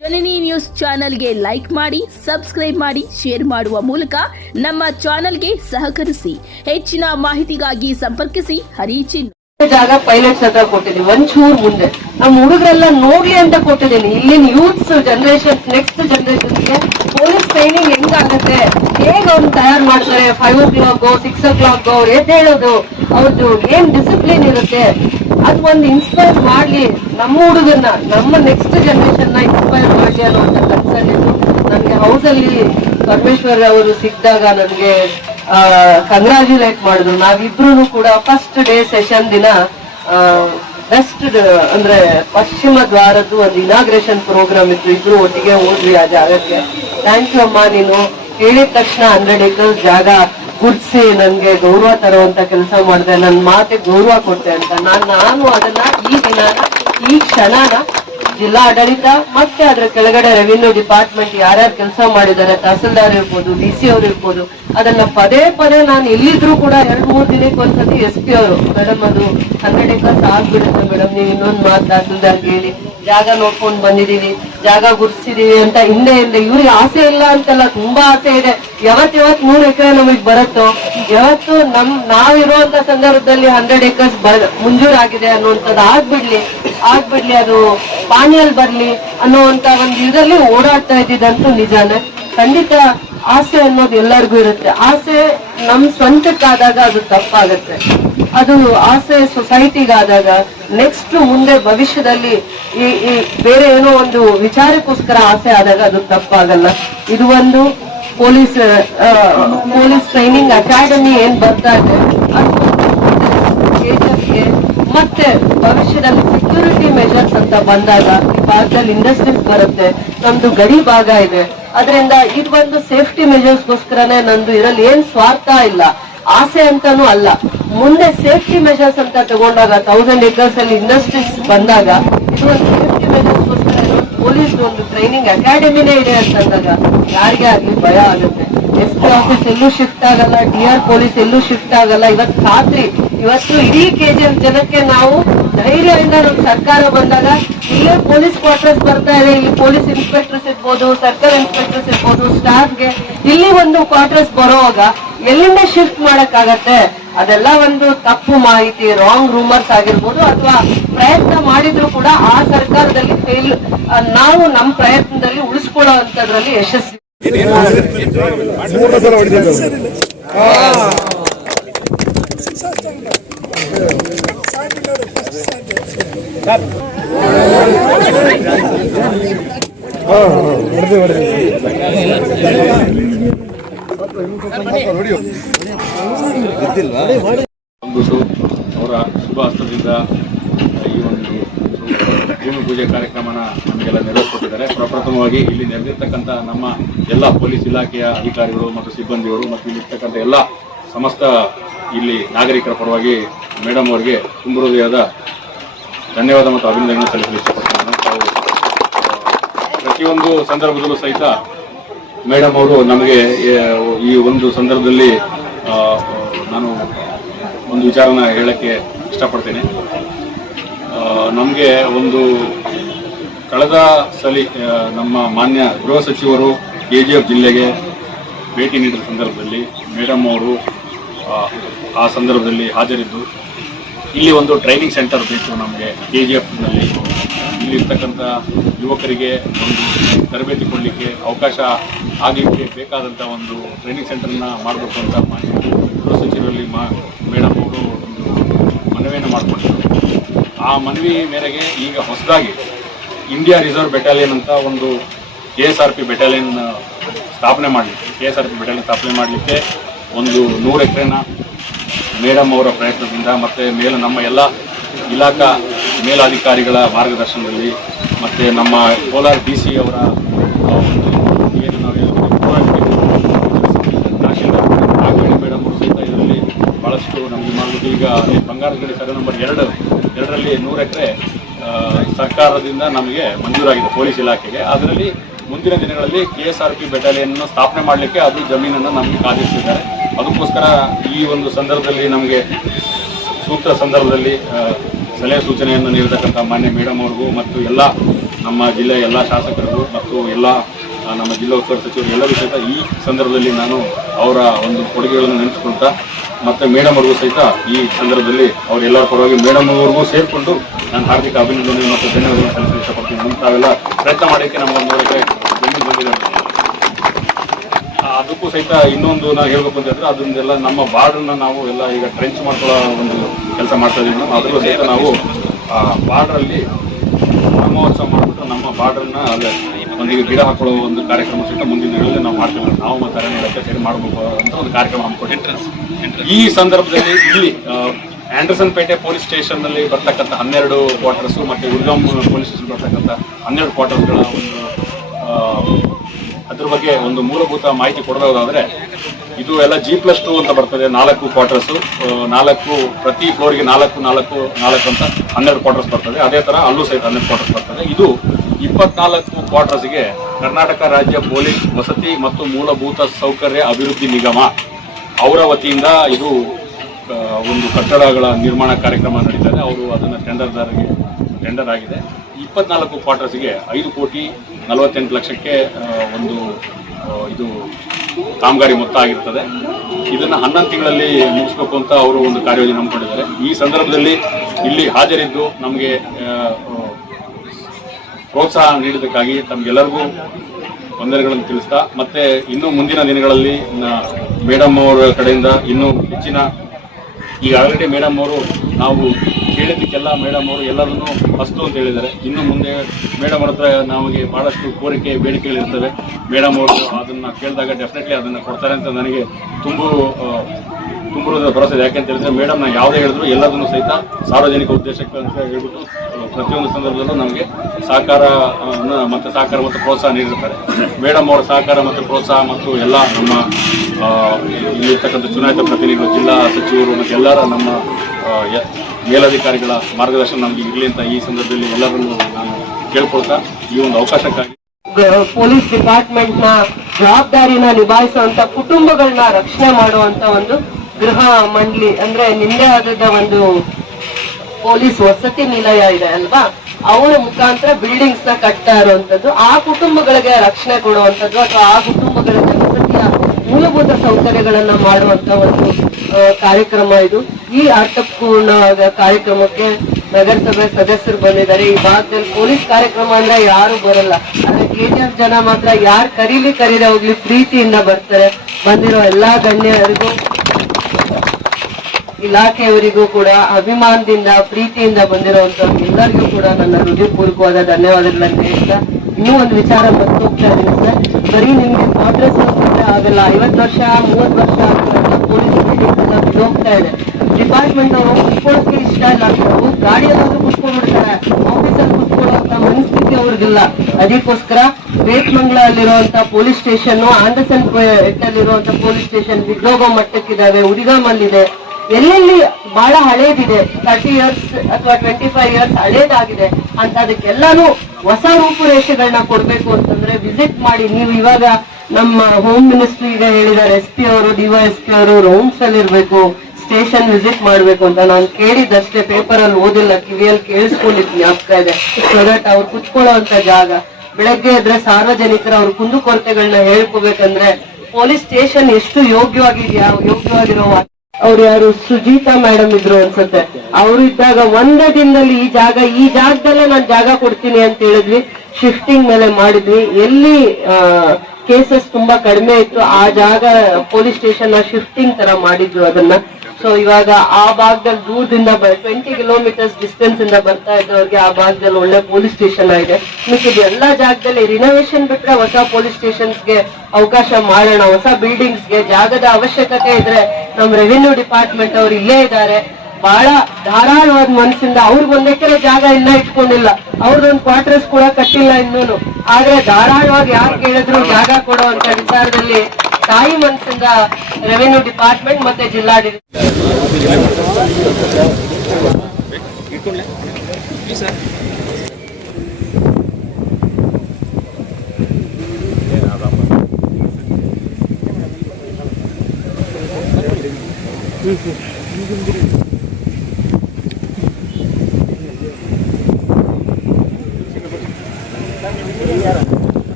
ಜನನಿ news ಚಾನೆಲ್ಗೆ like ಮಾಡಿ, subscribe ಮಾಡಿ, ಶೇರ್ ಮಾಡುವ ಮೂಲಕ ನಮ್ಮ ಚಾನೆಲ್ಗೆ ಸಹಕರಿಸಿ. ಹೆಚ್ಚಿನ ಮಾಹಿತಿಗಾಗಿ ಸಂಪರ್ಕಿಸಿ ಹರಿಚಿನ್. ಜಾಗ ಪೈಲಟ್ಸ್ ಹತ್ರ ಕೊಟ್ಟಿದ್ದೀವಿ, ಒಂಚೂರು ಮುಂದೆ ನಮ್ಮ ಹುಡುಗರೆಲ್ಲ ನೋಡ್ಲಿ ಅಂತ ಕೊಟ್ಟಿದ್ದೀನಿ. ಇಲ್ಲಿನ ಯೂತ್ಸ್ ಜನರೇಷನ್, ನೆಕ್ಸ್ಟ್ ಜನರೇಷನ್ಗೆ ಪೊಲೀಸ್ ಟ್ರೈನಿಂಗ್ ಹೆಂಗಾಗುತ್ತೆ, ಹೇಗೆ ಅವ್ರು ತಯಾರು ಮಾಡ್ತಾರೆ, 5 o'clock 6 o'clock ಅವ್ರು ಹೇಳೋದು, ಅವ್ರದ್ದು ಏನ್ ಡಿಸಿಪ್ಲಿನ್ ಇರುತ್ತೆ, ಅದು ಒಂದು ಇನ್ಸ್ಪೈರ್ ಮಾಡ್ಲಿ ನಮ್ಮ ಹುಡುಗನ್ನ, ನಮ್ಮ ನೆಕ್ಸ್ಟ್ ಜನರೇಷನ್ ನ ಇನ್ಸ್ಪೈರ್ ಮಾಡ್ಲಿ ಅನ್ನುವಂತ ಕನ್ಸರ್ನ್ ಇತ್ತು ನನ್ಗೆ. ಹೌಸಲ್ಲಿ ಪರಮೇಶ್ವರ್ ಅವರು ಸಿಕ್ಕಿದಾಗ ನನಗೆ ಕಂಗ್ರಾಚ್ಯುಲೇಟ್ ಮಾಡಿದ್ರು. ನಾವಿಬ್ರು ಕೂಡ ಫಸ್ಟ್ ಡೇ ಸೆಷನ್ ದಿನ ಬೆಸ್ಟ್ ಅಂದ್ರೆ ಪಶ್ಚಿಮ ದ್ವಾರದ್ದು ಒಂದು ಇನಾಗ್ರೇಷನ್ ಪ್ರೋಗ್ರಾಮ್ ಇತ್ತು, ಇಬ್ರು ಒಟ್ಟಿಗೆ ಹೋದ್ವಿ ಆ ಜಾಗಕ್ಕೆ. ಥ್ಯಾಂಕ್ ಯು ಅಮ್ಮ, ನೀನು ಹೇಳಿದ ತಕ್ಷಣ 100 acres ಜಾಗ ಗುರ್ಸಿ ನನ್ಗೆ ಗೌರವ ತರುವಂತ ಕೆಲಸ ಮಾಡಿದೆ, ನನ್ ಮಾತಿಗೆ ಗೌರವ ಕೊಟ್ಟೆ ಅಂತ. ನಾನು ಅದನ್ನ ಈ ದಿನಾನ, ಈ ಕ್ಷಣನ ಜಿಲ್ಲಾ ಆಡಳಿತ ಮತ್ತೆ ಅದ್ರ ಕೆಳಗಡೆ ರೆವಿನ್ಯೂ ಡಿಪಾರ್ಟ್ಮೆಂಟ್ ಯಾರ್ಯಾರು ಕೆಲಸ ಮಾಡಿದ್ದಾರೆ, ತಹಸೀಲ್ದಾರ್ ಇರ್ಬೋದು, DC ಅವ್ರು ಇರ್ಬೋದು, ಅದನ್ನ ಪದೇ ಪದೇ ನಾನು ಎಲ್ಲಿದ್ರು ಕೂಡ 2-3 ದಿನಕ್ಕೆ ಒಂದ್ಸತಿ SP ಅವರು, ಮೇಡಮ್ ಅದು 100 acres ಆಗ್ಬಿಡುತ್ತೆ ಮೇಡಮ್, ನೀವು ಇನ್ನೊಂದು ಮಾತು ತಹಸೀಲ್ದಾರ್ಗೆ ಹೇಳಿ, ಜಾಗ ನೋಡ್ಕೊಂಡು ಬಂದಿದೀವಿ, ಜಾಗ ಗುರ್ಸಿದೀವಿ ಅಂತ ಹಿಂದೆ ಇವ್ರಿಗೆ ಆಸೆ ಇಲ್ಲ ಅಂತಲ್ಲ, ತುಂಬಾ ಆಸೆ ಇದೆ. ಯಾವತ್ 100 ಎಕರೆ ನಮಗ್ ಬರುತ್ತೋ, ಯಾವತ್ತು ನಾವಿರುವಂತ ಸಂದರ್ಭದಲ್ಲಿ 100 acres ಮುಂಜೂರಾಗಿದೆ ಅನ್ನುವಂಥದ್ದು ಆಗ್ಬಿಡ್ಲಿ, ಅದು ಪಾಣಿಯಲ್ಲಿ ಬರ್ಲಿ ಅನ್ನುವಂತ ಒಂದು ಇದರಲ್ಲಿ ಓಡಾಡ್ತಾ ಇದ್ದಿದ್ದಂತೂ ನಿಜಾನೇ. ಖಂಡಿತ ಆಸೆ ಅನ್ನೋದು ಎಲ್ಲರಿಗೂ ಇರುತ್ತೆ. ಆಸೆ ನಮ್ ಸ್ವಂತಕ್ಕಾದಾಗ ಅದು ತಪ್ಪಾಗತ್ತೆ, ಅದು ಆಸೆ ಸೊಸೈಟಿಗಾದಾಗ, ನೆಕ್ಸ್ಟ್ ಮುಂದೆ ಭವಿಷ್ಯದಲ್ಲಿ ಈ ಬೇರೆ ಏನೋ ಒಂದು ವಿಚಾರಕ್ಕೋಸ್ಕರ ಆಸೆ ಆದಾಗ ಅದು ತಪ್ಪಾಗಲ್ಲ. ಇದು ಒಂದು ಪೊಲೀಸ್ ಟ್ರೈನಿಂಗ್ ಅಕಾಡೆಮಿ ಏನ್ ಬರ್ತಾ ಇದೆ, ಮತ್ತೆ ಭವಿಷ್ಯದಲ್ಲಿ ಸೆಕ್ಯೂರಿಟಿ ಮೆಜರ್ಸ್ ಅಂತ ಬಂದಾಗ ಈ ಭಾಗದಲ್ಲಿ ಇಂಡಸ್ಟ್ರೀಸ್ ಬರುತ್ತೆ, ನಮ್ದು ಗಡಿ ಭಾಗ ಇದೆ, ಅದರಿಂದ ಇದು ಒಂದು ಸೇಫ್ಟಿ ಮೆಜರ್ಸ್ಗೋಸ್ಕರನೇ ನಂದು. ಇದರಲ್ಲಿ ಏನ್ ಸ್ವಾರ್ಥ ಇಲ್ಲ, ಆಸೆ ಅಂತಾನೂ ಅಲ್ಲ. ಮುಂದೆ ಸೇಫ್ಟಿ ಮೆಜರ್ಸ್ ಅಂತ ತಗೊಂಡಾಗ 1000 acres ಅಲ್ಲಿ ಇಂಡಸ್ಟ್ರೀಸ್ ಬಂದಾಗ ಇದು ಒಂದು ಸೇಫ್ಟಿ ಮೆಜರ್ಸ್ಗೋಸ್ಕರ ಪೊಲೀಸ್ ಒಂದು ಟ್ರೈನಿಂಗ್ ಅಕಾಡೆಮಿನೇ ಇದೆ ಅಂತಂದಾಗ ಯಾರಿಗೆ ಆಗ್ಲಿ ಭಯ ಆಗುತ್ತೆ. SP ಆಫೀಸ್ ಎಲ್ಲೂ ಶಿಫ್ಟ್ ಆಗಲ್ಲ, DR ಪೊಲೀಸ್ ಎಲ್ಲೂ ಶಿಫ್ಟ್ ಆಗಲ್ಲ. ಇವತ್ತು ಖಾತ್ರಿ, ಇವತ್ತು ಇಡೀ KGF ಜನಕ್ಕೆ ನಾವು ಧೈರ್ಯದಿಂದ ನಮ್ಮ ಸರ್ಕಾರ ಬಂದಾಗ ಇಲ್ಲೇ ಪೊಲೀಸ್ ಕ್ವಾರ್ಟರ್ಸ್ ಬರ್ತಾ ಇದೆ, ಇಲ್ಲಿ ಪೊಲೀಸ್ ಇನ್ಸ್ಪೆಕ್ಟರ್ಸ್ ಇರ್ಬೋದು, ಸರ್ಕಲ್ ಇನ್ಸ್ಪೆಕ್ಟರ್ಸ್ ಇರ್ಬೋದು, ಸ್ಟಾಫ್ಗೆ ಇಲ್ಲಿ ಒಂದು ಕ್ವಾರ್ಟರ್ಸ್ ಬರೋವಾಗ ಎಲ್ಲಿಂದ ಶಿಫ್ಟ್ ಮಾಡಕ್ಕಾಗತ್ತೆ? ಅದೆಲ್ಲ ಒಂದು ತಪ್ಪು ಮಾಹಿತಿ, ರಾಂಗ್ ರೂಮರ್ಸ್ ಆಗಿರ್ಬೋದು, ಅಥವಾ ಪ್ರಯತ್ನ ಮಾಡಿದ್ರು ಕೂಡ ಆ ಸರ್ಕಾರದಲ್ಲಿ ಫೇಲ್, ನಾವು ನಮ್ಮ ಪ್ರಯತ್ನದಲ್ಲಿ ಉಳಿಸ್ಕೊಳ್ಳೋ ಅಂತದ್ರಲ್ಲಿ ಯಶಸ್ವಿ. ಅವರ ಶುಭ ಹಸ್ತದಿಂದ ಈ ಒಂದು ಭೂಮಿ ಪೂಜೆ ಕಾರ್ಯಕ್ರಮನ ನಮಗೆಲ್ಲ ನೆರವೇರಿಸಿಕೊಟ್ಟಿದ್ದಾರೆ. ಪ್ರಪ್ರಥಮವಾಗಿ ಇಲ್ಲಿ ನೆರೆದಿರ್ತಕ್ಕಂಥ ನಮ್ಮ ಎಲ್ಲ ಪೊಲೀಸ್ ಇಲಾಖೆಯ ಅಧಿಕಾರಿಗಳು ಮತ್ತು ಸಿಬ್ಬಂದಿಗಳು ಮತ್ತು ಇಲ್ಲಿರ್ತಕ್ಕಂಥ ಎಲ್ಲ ಸಮಸ್ತ ಇಲ್ಲಿ ನಾಗರಿಕರ ಪರವಾಗಿ ಮೇಡಮ್ ಅವರಿಗೆ ತುಂಬ ಹೃದಯದ ಧನ್ಯವಾದ ಮತ್ತು ಅಭಿನಂದನೆ ಸಲ್ಲಿಸಲು ಇಷ್ಟಪಡ್ತೀನಿ. ತಾವು ಪ್ರತಿಯೊಂದು ಸಂದರ್ಭದಲ್ಲೂ ಸಹಿತ ಮೇಡಮ್ ಅವರು ನಮಗೆ ಈ ಒಂದು ಸಂದರ್ಭದಲ್ಲಿ ನಾನು ಒಂದು ವಿಚಾರನ ಹೇಳಕ್ಕೆ ಇಷ್ಟಪಡ್ತೇನೆ. ನಮಗೆ ಒಂದು ಕಳೆದ ಸಲ ನಮ್ಮ ಮಾನ್ಯ ಗೃಹ ಸಚಿವರು KGF ಜಿಲ್ಲೆಗೆ ಭೇಟಿ ನೀಡಿದ ಸಂದರ್ಭದಲ್ಲಿ ಮೇಡಮ್ ಅವರು ಆ ಸಂದರ್ಭದಲ್ಲಿ ಹಾಜರಿದ್ದು, ಇಲ್ಲಿ ಒಂದು ಟ್ರೈನಿಂಗ್ ಸೆಂಟರ್ ಬೇಕು ನಮಗೆ KGFನಲ್ಲಿ, ಇಲ್ಲಿರ್ತಕ್ಕಂಥ ಯುವಕರಿಗೆ ಒಂದು ತರಬೇತಿ ಕೊಡಲಿಕ್ಕೆ ಅವಕಾಶ ಆಗಲಿಕ್ಕೆ ಬೇಕಾದಂಥ ಒಂದು ಟ್ರೈನಿಂಗ್ ಸೆಂಟರ್ನ ಮಾಡಬೇಕು ಅಂತ ಮಾನ್ಯ ಗೃಹ ಸಚಿವರಲ್ಲಿ ಮೇಡಮ್ ಅವರು ಒಂದು ಮನವಿಯನ್ನು ಮಾಡಿಕೊಂಡಿದ್ದರು. ಆ ಮನವಿ ಮೇರೆಗೆ ಈಗ ಹೊಸದಾಗಿ ಇಂಡಿಯಾ ರಿಸರ್ವ್ ಬೆಟಾಲಿಯನ್ ಅಂತ ಒಂದು KSRP ಬೆಟಾಲಿಯನ್ ಸ್ಥಾಪನೆ ಮಾಡಲಿಕ್ಕೆ ಒಂದು 100 ಎಕರೆನ ಮೇಡಮ್ ಅವರ ಪ್ರಯತ್ನದಿಂದ ಮತ್ತು ನಮ್ಮ ಎಲ್ಲ ಇಲಾಖಾ ಮೇಲಾಧಿಕಾರಿಗಳ ಮಾರ್ಗದರ್ಶನದಲ್ಲಿ ಮತ್ತು ನಮ್ಮ ಕೋಲಾರ DC ಅವರ ಏನು ನಾವು ತಹಶೀಲ್ದಾರ್ ನಾಗವೇಣಿ ಮೇಡಮ್ ಅವರು ಸಹಿತ ಇದರಲ್ಲಿ ಭಾಳಷ್ಟು ನಮಗೆ ಮಾಡಿಬಿಟ್ಟು ಈಗ ಬಂಗಾರದ ಗಡಿ ಸರ್ವೆ ನಂಬರ್ 2ರಲ್ಲಿ 100 ಎಕರೆ ಸರ್ಕಾರದಿಂದ ನಮಗೆ ಮಂಜೂರಾಗಿದೆ ಪೊಲೀಸ್ ಇಲಾಖೆಗೆ. ಅದರಲ್ಲಿ ಮುಂದಿನ ದಿನಗಳಲ್ಲಿ KSRP ಬೆಟಾಲಿಯನ್ ಸ್ಥಾಪನೆ ಮಾಡಲಿಕ್ಕೆ ಅದು ಜಮೀನನ್ನು ನಮಗೆ ಕಾದಿರಿಸಿದ್ದಾರೆ. ಅದಕ್ಕೋಸ್ಕರ ಈ ಒಂದು ಸಂದರ್ಭದಲ್ಲಿ ನಮಗೆ ಸೂಕ್ತ ಸಂದರ್ಭದಲ್ಲಿ ಸಲಹೆ ಸೂಚನೆಯನ್ನು ನೀಡತಕ್ಕಂಥ ಮಾನ್ಯ ಮೇಡಮ್ ಅವ್ರಿಗೂ ಮತ್ತು ಎಲ್ಲ ನಮ್ಮ ಜಿಲ್ಲೆಯ ಎಲ್ಲ ಶಾಸಕರಿಗೂ ಮತ್ತು ಎಲ್ಲ ನಮ್ಮ ಜಿಲ್ಲಾ ಉಸ್ತುವಾರಿ ಸಚಿವರು ಎಲ್ಲರೂ ಸಹಿತ ಈ ಸಂದರ್ಭದಲ್ಲಿ ನಾನು ಅವರ ಒಂದು ಕೊಡುಗೆಗಳನ್ನು ನೆನೆಸ್ಕೊಳ್ತಾ ಮತ್ತು ಮೇಡಮ್ ಅವ್ರಿಗೂ ಸಹಿತ ಈ ಸಂದರ್ಭದಲ್ಲಿ ಅವರೆಲ್ಲರ ಪರವಾಗಿ ಮೇಡಮ್ ಅವ್ರಿಗೂ ಸೇರಿಕೊಂಡು ನಾನು ಹಾರ್ದಿಕ ಅಭಿನಂದನೆ ಮತ್ತು ಧನ್ಯವಾದಗಳನ್ನು ಸಲ್ಲಿಸಲು ಇಷ್ಟಪಡ್ತೀನಿ. ಮುಂತಾವೆಲ್ಲ ಪ್ರಯತ್ನ ಮಾಡೋಕ್ಕೆ ನಮ್ಮ ಒಂದು ಬೆಂಬಲ ಬಂದಿದೆ. ಅದಕ್ಕೂ ಸಹಿತ ಇನ್ನೊಂದು ನಾವು ಹೇಳ್ಬೇಕು ಅಂತಂದ್ರೆ ಅದನ್ನೆಲ್ಲ ನಮ್ಮ ಬಾರ್ಡರ್ನ ನಾವು ಎಲ್ಲ ಈಗ ಟ್ರೆಂಚ್ ಮಾಡ್ಕೊಳ್ಳೋ ಒಂದು ಕೆಲಸ ಮಾಡ್ತಾ ಇದ್ದೀವಿ ಮೇಡಮ್. ಅದರಲ್ಲೂ ಸಹಿತ ನಾವು ಬಾರ್ಡ್ರಲ್ಲಿ ಬ್ರಹ್ಮೋತ್ಸವ ಮಾಡಿಬಿಟ್ಟು ನಮ್ಮ ಬಾರ್ಡರ್ನ ಅಲ್ಲೇ ಒಂದಿಗೆ ಗಿಡ ಹಾಕೊಳ್ಳೋ ಒಂದು ಕಾರ್ಯಕ್ರಮ ಸಹಿತ ಮುಂದಿನ ದಿನಗಳಲ್ಲಿ ನಾವು ಮಾಡ್ತೀವಿ. ನಾವು ಮತ್ತು ಅರಣ್ಯ ಇಲಾಖೆ ಸೇರಿ ಮಾಡಬೇಕು ಅಂತ ಒಂದು ಕಾರ್ಯಕ್ರಮ ಹಮ್ಮಿಕೊಂಡಿದ್ದೀವಿ. ಈ ಸಂದರ್ಭದಲ್ಲಿ ಇಲ್ಲಿ ಆಂಡರ್ಸನ್ ಪೇಟೆ ಪೊಲೀಸ್ ಸ್ಟೇಷನ್ನಲ್ಲಿ ಬರ್ತಕ್ಕಂಥ 12 ಕ್ವಾರ್ಟರ್ಸು ಮತ್ತು ಉರ್ಗಮ್ ಪೊಲೀಸ್ ಸ್ಟೇಷನ್ ಬರ್ತಕ್ಕಂಥ 12 ಕ್ವಾರ್ಟರ್ಸ್ಗಳ ಒಂದು ಅದ್ರ ಬಗ್ಗೆ ಒಂದು ಮೂಲಭೂತ ಮಾಹಿತಿ ಕೊಡೋದಾದ್ರೆ, ಇದು ಎಲ್ಲ G+2 ಅಂತ ಬರ್ತದೆ. 4 ಕ್ವಾರ್ಟರ್ಸು, 4 ಪ್ರತಿ ಫ್ಲೋರ್ಗೆ 4 ಅಂತ 12 ಕ್ವಾರ್ಟರ್ಸ್ ಬರ್ತದೆ. ಅದೇ ಥರ ಅಲ್ಲೂ ಸಹಿತ 12 ಕ್ವಾರ್ಟರ್ಸ್ ಬರ್ತದೆ. ಇದು 24 ಕ್ವಾರ್ಟರ್ಸ್ಗೆ ಕರ್ನಾಟಕ ರಾಜ್ಯ ಪೊಲೀಸ್ ವಸತಿ ಮತ್ತು ಮೂಲಭೂತ ಸೌಕರ್ಯ ಅಭಿವೃದ್ಧಿ ನಿಗಮ ಅವರ ವತಿಯಿಂದ ಇದು ಒಂದು ಕಟ್ಟಡಗಳ ನಿರ್ಮಾಣ ಕಾರ್ಯಕ್ರಮ ನಡೀತದೆ. ಅವರು ಅದನ್ನು ಟೆಂಡರ್ ಆಗಿದೆ. 24 ಕ್ವಾರ್ಟರ್ಸ್ಗೆ 5,48,00,000ಕ್ಕೆ ಒಂದು ಇದು ಕಾಮಗಾರಿ ಮೊತ್ತ ಆಗಿರ್ತದೆ. ಇದನ್ನು 11 ತಿಂಗಳಲ್ಲಿ ಮುಗಿಸ್ಬೇಕು ಅಂತ ಅವರು ಒಂದು ಕಾರ್ಯಯೋಜನೆ ಹಮ್ಮಿಕೊಂಡಿದ್ದಾರೆ. ಈ ಸಂದರ್ಭದಲ್ಲಿ ಇಲ್ಲಿ ಹಾಜರಿದ್ದು ನಮಗೆ ಪ್ರೋತ್ಸಾಹ ನೀಡೋದಕ್ಕಾಗಿ ತಮಗೆಲ್ಲರಿಗೂ ವಂದನೆಗಳನ್ನು ತಿಳಿಸ್ತಾ, ಮತ್ತೆ ಇನ್ನು ಮುಂದಿನ ದಿನಗಳಲ್ಲಿ ಮೇಡಮ್ ಅವರ ಕಡೆಯಿಂದ ಇನ್ನೂ ಹೆಚ್ಚಿನ ಈಗ ಆಲ್ರೆಡಿ ಮೇಡಮ್ ಅವರು ನಾವು ಕೇಳಿದ್ದಕ್ಕೆಲ್ಲ ಮೇಡಮ್ ಅವರು ಎಲ್ಲರನ್ನೂ ಅಷ್ಟು ಅಂತ ಹೇಳಿದ್ದಾರೆ. ಇನ್ನು ಮುಂದೆ ಮೇಡಮ್ ಅವ್ರ ಹತ್ರ ನಮಗೆ ಭಾಳಷ್ಟು ಕೋರಿಕೆ ಬೇಡಿಕೆಗಳಿರ್ತವೆ. ಮೇಡಮ್ ಅವರು ಅದನ್ನು ಕೇಳಿದಾಗ ಡೆಫಿನೆಟ್ಲಿ ಅದನ್ನು ಕೊಡ್ತಾರೆ ಅಂತ ನನಗೆ ತುಂಬಿರೋದ್ರ ಭರವಸೆ. ಯಾಕೆಂತ ಹೇಳಿದ್ರೆ ಮೇಡಮ್ ನಾವು ಯಾವುದೇ ಹೇಳಿದ್ರು ಎಲ್ಲದನ್ನು ಸಹಿತ ಸಾರ್ವಜನಿಕ ಉದ್ದೇಶಕ್ಕೆ ಅಂತ ಹೇಳ್ಬಿಟ್ಟು ಪ್ರತಿಯೊಂದು ಸಂದರ್ಭದಲ್ಲೂ ನಮಗೆ ಸಹಕಾರ ಮತ್ತು ಪ್ರೋತ್ಸಾಹ ನೀಡಿರ್ತಾರೆ. ಮೇಡಮ್ ಅವರ ಸಹಕಾರ ಮತ್ತು ಪ್ರೋತ್ಸಾಹ ಮತ್ತು ಎಲ್ಲ ನಮ್ಮ ಇಲ್ಲಿರ್ತಕ್ಕಂಥ ಚುನಾಯಿತ ಪ್ರತಿನಿಧಿಗಳು, ಜಿಲ್ಲಾ ಸಚಿವರು ಮತ್ತು ಎಲ್ಲರ ನಮ್ಮ ಮೇಲಧಿಕಾರಿಗಳ ಮಾರ್ಗದರ್ಶನ ನಮಗೆ ಇರಲಿ ಅಂತ ಈ ಸಂದರ್ಭದಲ್ಲಿ ಎಲ್ಲರನ್ನೂ ನಾನು ಕೇಳ್ಕೊಳ್ತಾ ಈ ಒಂದು ಅವಕಾಶಕ್ಕಾಗಿ ಪೊಲೀಸ್ ಡಿಪಾರ್ಟ್ಮೆಂಟ್ ನ ಜವಾಬ್ದಾರಿನ ನಿಭಾಯಿಸುವಂತ ಕುಟುಂಬಗಳನ್ನ ರಕ್ಷಣೆ ಮಾಡುವಂತ ಒಂದು ಗೃಹ ಮಂಡಳಿ, ಅಂದ್ರೆ ನಿಂದೆ ಆದ ಒಂದು ಪೊಲೀಸ್ ವಸತಿ ನಿಲಯ ಇದೆ ಅಲ್ವಾ, ಅವರ ಮುಖಾಂತರ ಬಿಲ್ಡಿಂಗ್ಸ್ ನ ಕಟ್ತಾ ಇರುವಂತದ್ದು, ಆ ಕುಟುಂಬಗಳಿಗೆ ರಕ್ಷಣೆ ಕೊಡುವಂತದ್ದು ಅಥವಾ ಆ ಕುಟುಂಬಗಳಿಗೆ ವಸತಿಯ ಮೂಲಭೂತ ಸೌಕರ್ಯಗಳನ್ನ ಮಾಡುವಂತ ಒಂದು ಕಾರ್ಯಕ್ರಮ ಇದು. ಈ ಅರ್ಥಪೂರ್ಣ ಕಾರ್ಯಕ್ರಮಕ್ಕೆ ನಗರಸಭೆ ಸದಸ್ಯರು ಬಂದಿದ್ದಾರೆ. ಈ ಭಾಗದಲ್ಲಿ ಪೊಲೀಸ್ ಕಾರ್ಯಕ್ರಮ ಅಂದ್ರೆ ಯಾರು ಬರಲ್ಲ, ಆದ್ರೆ KGF ಜನ ಮಾತ್ರ ಯಾರು ಕರೀದೆ ಹೋಗ್ಲಿ ಪ್ರೀತಿಯಿಂದ ಬರ್ತಾರೆ. ಬಂದಿರೋ ಎಲ್ಲಾ ಗಣ್ಯರಿಗೂ ಇಲಾಖೆಯವರಿಗೂ ಕೂಡ ಅಭಿಮಾನದಿಂದ ಪ್ರೀತಿಯಿಂದ ಬಂದಿರುವಂತ ಎಲ್ಲರಿಗೂ ಕೂಡ ನನ್ನ ಹೃದಯಪೂರ್ವಕವಾದ ಧನ್ಯವಾದಗಳನ್ನು ಹೇಳ್ತಾ, ಇನ್ನೂ ಒಂದು ವಿಚಾರ ಮರ್ತೋಗ್ತಾ ಇದ್ದೀನಿ ಸರ್. ಬರೀ ನಿಮ್ಗೆ ಕ್ವಾರ್ಟರ್ಸ್ ಆಗಲ್ಲ, 50 ವರ್ಷ 30 ವರ್ಷ ಪೊಲೀಸ್ ಬಿಲ್ಡಿಂಗ್ ಎಲ್ಲ ಬಿದ್ದೋಗ್ತಾ ಇದೆ. ಡಿಪಾರ್ಟ್ಮೆಂಟ್ ಅವರು ಕುತ್ಕೊಳ್ಳೋಕೆ ಇಷ್ಟ ಇಲ್ಲ, ಅವರು ಗಾಡಿಯಲ್ಲಾದ್ರೂ ಕುತ್ಕೊಂಡ್ಬಿಡ್ತಾರೆ, ಆಫೀಸಲ್ಲಿ ಕುತ್ಕೊಳ್ಳುವಂತ ಮನಸ್ಥಿತಿ ಅವ್ರಿಗಿಲ್ಲ. ಅದಕ್ಕೋಸ್ಕರ ಬೇಟ್ಮಂಗ್ಲ ಅಲ್ಲಿರುವಂತ ಪೊಲೀಸ್ ಸ್ಟೇಷನ್, ಆಂಡರ್ಸನ್ ಪೇಟೆಯಲ್ಲಿರುವಂತ ಪೊಲೀಸ್ ಸ್ಟೇಷನ್ ಬಿದ್ದೋಗೋ ಮಟ್ಟಕ್ಕಿದ್ದಾವೆ. ಉರಿಗಾಮಲ್ಲಿದೆ, ಎಲ್ಲೆಲ್ಲಿ ಬಹಳ ಹಳೇದಿದೆ, 30 ಇಯರ್ಸ್ ಅಥವಾ 25 ಇಯರ್ಸ್ ಹಳೇದಾಗಿದೆ ಅಂತ ಅದಕ್ಕೆಲ್ಲಾನು ಹೊಸ ರೂಪುರೇಷೆಗಳನ್ನ ಕೊಡ್ಬೇಕು ಅಂತಂದ್ರೆ ವಿಸಿಟ್ ಮಾಡಿ. ನೀವು ಇವಾಗ ನಮ್ಮ ಹೋಮ್ ಮಿನಿಸ್ಟ್ರಿ ಈಗ ಹೇಳಿದ್ದಾರೆ, SP ಅವರು DYSP ಅವರು ರೌಂಡ್ಸ್ ಅಲ್ಲಿ ಇರ್ಬೇಕು, ಸ್ಟೇಷನ್ ವಿಸಿಟ್ ಮಾಡ್ಬೇಕು ಅಂತ. ನಾನು ಕೇಳಿದ್ದಷ್ಟೇ, ಪೇಪರ್ ಅಲ್ಲಿ ಓದಿಲ್ಲ, ಕಿವಿಯಲ್ಲಿ ಕೇಳಿಸ್ಕೊಂಡಿದ್ ಜ್ಞಾಪಕ ಇದೆ. ಸೊ ದಟ್ ಅವ್ರು ಕುತ್ಕೊಳ್ಳುವಂತ ಜಾಗ, ಬೆಳಗ್ಗೆ ಎದ್ರೆ ಸಾರ್ವಜನಿಕರ ಅವ್ರ ಕುಂದುಕೊರತೆಗಳನ್ನ ಹೇಳ್ಕೋಬೇಕಂದ್ರೆ ಪೊಲೀಸ್ ಸ್ಟೇಷನ್ ಎಷ್ಟು ಯೋಗ್ಯವಾಗಿರೋ ಅವ್ರು ಯಾರು ಸುಜೀತಾ ಮೇಡಮ್ ಇದ್ರು ಅನ್ಸುತ್ತೆ, ಅವ್ರು ಇದ್ದಾಗ ಒಂದೇ ದಿನದಲ್ಲಿ ಈ ಜಾಗದಲ್ಲೇ ನಾನು ಜಾಗ ಕೊಡ್ತೀನಿ ಅಂತ ಹೇಳಿದ್ವಿ. ಶಿಫ್ಟಿಂಗ್ ಮೇಲೆ ಮಾಡಿದ್ವಿ. ಎಲ್ಲಿ ಕೇಸಸ್ ತುಂಬಾ ಕಡಿಮೆ ಇತ್ತು ಆ ಜಾಗ ಪೊಲೀಸ್ ಸ್ಟೇಷನ್ ನ ಶಿಫ್ಟಿಂಗ್ ತರ ಮಾಡಿದ್ರು ಅದನ್ನ. ಸೊ ಇವಾಗ ಆ ಭಾಗದಲ್ಲಿ ದೂರದಿಂದ 20 ಕಿಲೋಮೀಟರ್ಸ್ ಡಿಸ್ಟೆನ್ಸ್ ಇಂದ ಬರ್ತಾ ಇದ್ದವ್ರಿಗೆ ಆ ಭಾಗದಲ್ಲಿ ಒಳ್ಳೆ ಪೊಲೀಸ್ ಸ್ಟೇಷನ್ ಆಗಿದೆ. ಮಿಕ್ಕಿದ ಎಲ್ಲಾ ಜಾಗದಲ್ಲಿ ರಿನೋವೇಷನ್ ಬಿಟ್ರೆ ಹೊಸ ಪೊಲೀಸ್ ಸ್ಟೇಷನ್ಸ್ಗೆ ಅವಕಾಶ ಮಾಡೋಣ. ಹೊಸ ಬಿಲ್ಡಿಂಗ್ಸ್ಗೆ ಜಾಗದ ಅವಶ್ಯಕತೆ ಇದ್ರೆ ನಮ್ ರೆವಿನ್ಯೂ ಡಿಪಾರ್ಟ್ಮೆಂಟ್ ಅವ್ರು ಇಲ್ಲೇ ಇದ್ದಾರೆ. ಬಹಳ ಧಾರಾಳವಾದ ಮನಸ್ಸಿಂದ ಅವ್ರಿಗೆ 1 ಎಕರೆ ಜಾಗ ಇನ್ನ ಇಟ್ಕೊಂಡಿಲ್ಲ, ಅವ್ರದೊಂದು ಕ್ವಾರ್ಟರ್ಸ್ ಕೂಡ ಕಟ್ಟಿಲ್ಲ ಇನ್ನೂನು. ಆದ್ರೆ ಧಾರಾಳವಾಗಿ ಯಾರು ಕೇಳಿದ್ರು ಜಾಗ ಕೊಡುವಂತ ವಿಚಾರದಲ್ಲಿ ತಾಯಿ ಮನಸ್ಸಿಂದ ರೆವಿನ್ಯೂ ಡಿಪಾರ್ಟ್ಮೆಂಟ್ ಮತ್ತೆ ಜಿಲ್ಲಾಡಳಿತ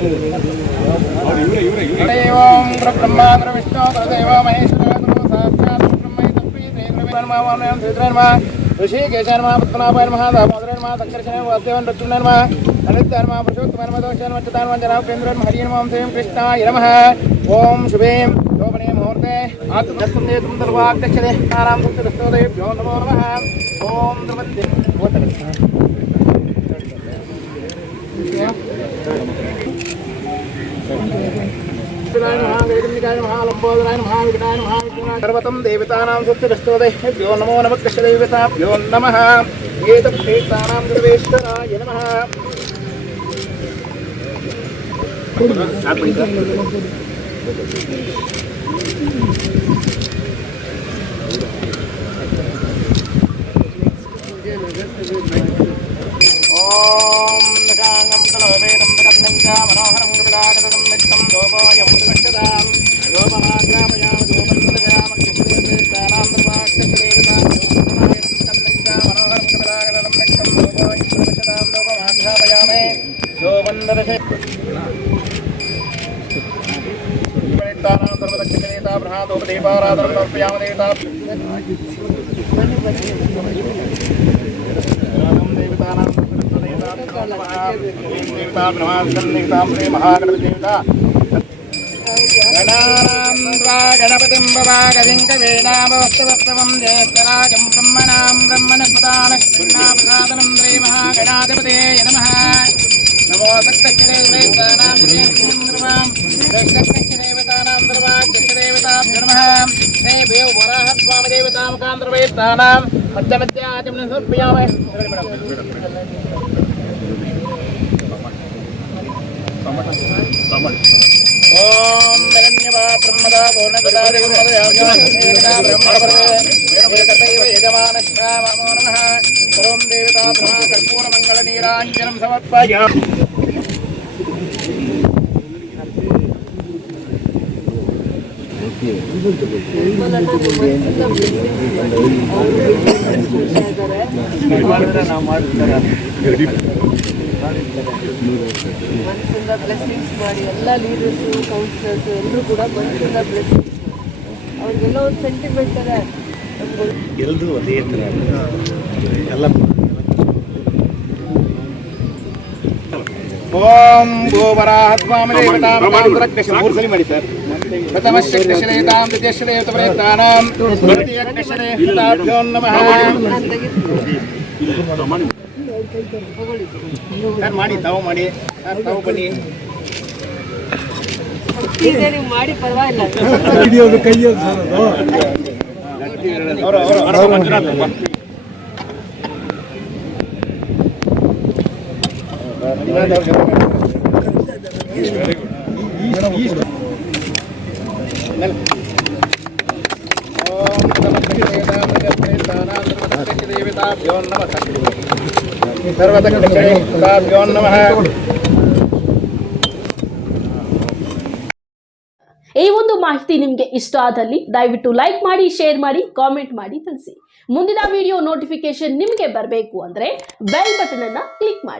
ओम ब्रह्मा विष्णु गुरुदेव महेश्वर गुरु साक्षात् ब्रह्म तस्मै श्री गुरुवे नमः श्रीधर्मा ऋषिकेशाय नमः पद्मनाभाय नमः दामोदराय नमः संकर्षणाय वासुदेवाय रक्षणाय नमः अनित्याय नमः पुरुषोत्तमाय नमः दोषाय नमः चिताय नमः जनाभेन्द्राय नमः हरिये नमः श्रीं कृष्णाय नमः ओम शुभे शोभने मुहूर्ते आत्मदर्शने सुन्दरवाक्यक्षरे नानां सुन्दरस्तोदेभ्यो नमो नमः ओम द्रवते सर्वतं देवतानां सुत्यस्तोदेभ्यो नमो नमः कृष्णदेवताभ्यो नमः एतत्प्रेतानां सर्वेश्वराय नमः ओम नगांगम कलवेदं तकन्नं च मनोहरं कपिलागतं मित्तं दोपायं मृगष्टदां दोपमाग्रामयाम दोपन्दजाम कृष्णदेवतानां प्रभाक्षदेवतां दोपमायं तकन्नं च मनोहरं कपिलागतं मित्तं दोपायं मृगष्टदां दोपमाग्रामयामे दोपन्दरसे देवतानां सर्वदक्षिणेता बृहदोपदीपाराधनं समर्पयामि देवता देवतानां देवता ब्रह्मास्कन्देवतां श्री महागणपतिदेवता गणपतिं भवागतिं कवीनामवस्तवस्तवं ज्येष्ठराजं ब्रह्मणां ब्रह्मणस्पदानश्चिन्नाप्रसादनं श्री महागणाधिपतये नमः नमो सक्तश्चिदेवतानां सक्तश्चिदेवतानां सर्वाख्यश्चिदेवताभ्यो नमः श्रीभ्यो वराहस्वामिदेवतामुखान्तर्वेत्तानां मध्यमध्याचमनं समर्पयामि ओम हिरण्यवा ब्रह्मदा पूर्णगदादि ब्रह्मदयागदा ब्रह्मवर्गेकतैव यजमानश्रावमो नमः सर्वं देवता ब्रह्म कर्पूरमङ्गलनीराञ्जनं समर्पयामि ಮನಸ್ಸಿಂದ ಬ್ಲೆಸ್ಸಿಂಗ್ಸ್ ಮಾಡಿ ಎಲ್ಲ ಲೀಡರ್ಸು ಕೌನ್ಸಿಲರ್ಸ್ ಎಲ್ಲರೂ ಕೂಡ ಮನಸ್ಸಿಂದ ಬ್ಲೆಸ್ಸಿಂಗ್ ಅವ್ರಿಗೆಲ್ಲ ಒಂದು ಸೆಂಟಿಮೆಂಟ್ ಅದ ಎಲ್ಲರೂ ಅದೇ ಥರ ಎಲ್ಲ ಓಂ ಗೋವರಾಹಸ್ವಾಮಿ ದೇವತಾಂ ಮೂರು ಸಲ ಮಾಡಿ ಸರ್ ಪ್ರಥಮಶ್ಚಕ್ರಶಲೇತಾಂ ದ್ವಿತೀಯಶ್ಚಲೇತಪ್ರೇತಾನಾಂ ತೃತೀಯಶ್ಚಲೇತಾಭ್ಯೋ ನಮಃ ಸರ್ ಮಾಡಿ ತಾವು ಮಾಡಿ ಸರ್ ತಾವು ಬನ್ನಿ ನೀವು ಮಾಡಿ ಪರವಾಗಿಲ್ಲ देवताभ्यो नमः सर्वदक्षिणेभ्यो नमः ಈ ಒಂದು ಮಾಹಿತಿ ನಿಮಗೆ ಇಷ್ಟ ಆದಲ್ಲಿ ದಯವಿಟ್ಟು ಲೈಕ್ ಮಾಡಿ, ಶೇರ್ ಮಾಡಿ, ಕಾಮೆಂಟ್ ಮಾಡಿ ತಿಳಿಸಿ. ಮುಂದಿನ ವಿಡಿಯೋ ನೋಟಿಫಿಕೇಶನ್ ನಿಮಗೆ ಬರಬೇಕು ಅಂದ್ರೆ ಬೆಲ್ ಬಟನ್ ಅನ್ನು ಕ್ಲಿಕ್ ಮಾಡಿ.